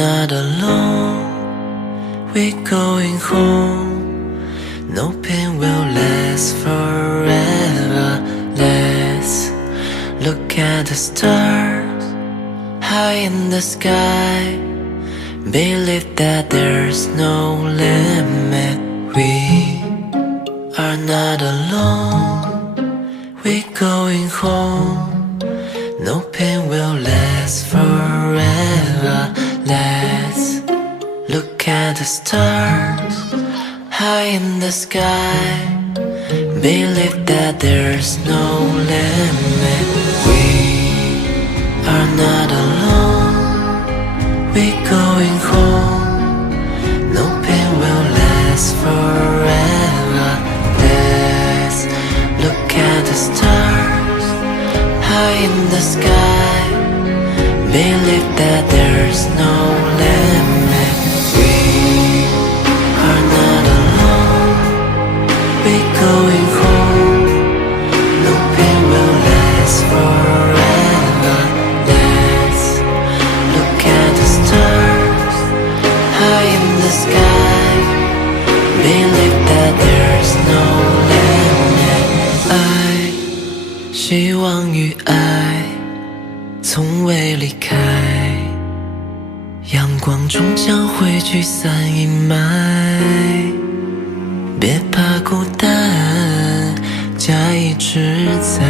not alone, we're going home. No pain will last forever. Let's look at the stars high in the sky. Believe that there's no limit. We are not alone, we're going home. No pain will last forever. Let's look at the stars high in the sky. Believe that there's no limit. We are not alone, we're going home. No pain will last forever. Let's look at the stars high in the sky. Believe that there's no limit. We are not alone, we're going home. No pain will last forever. Let's look at the stars high in the sky. Believe that there's no limit. 爱，希望与爱从未离开，阳光终将会驱散阴霾。别怕孤单，假意志在。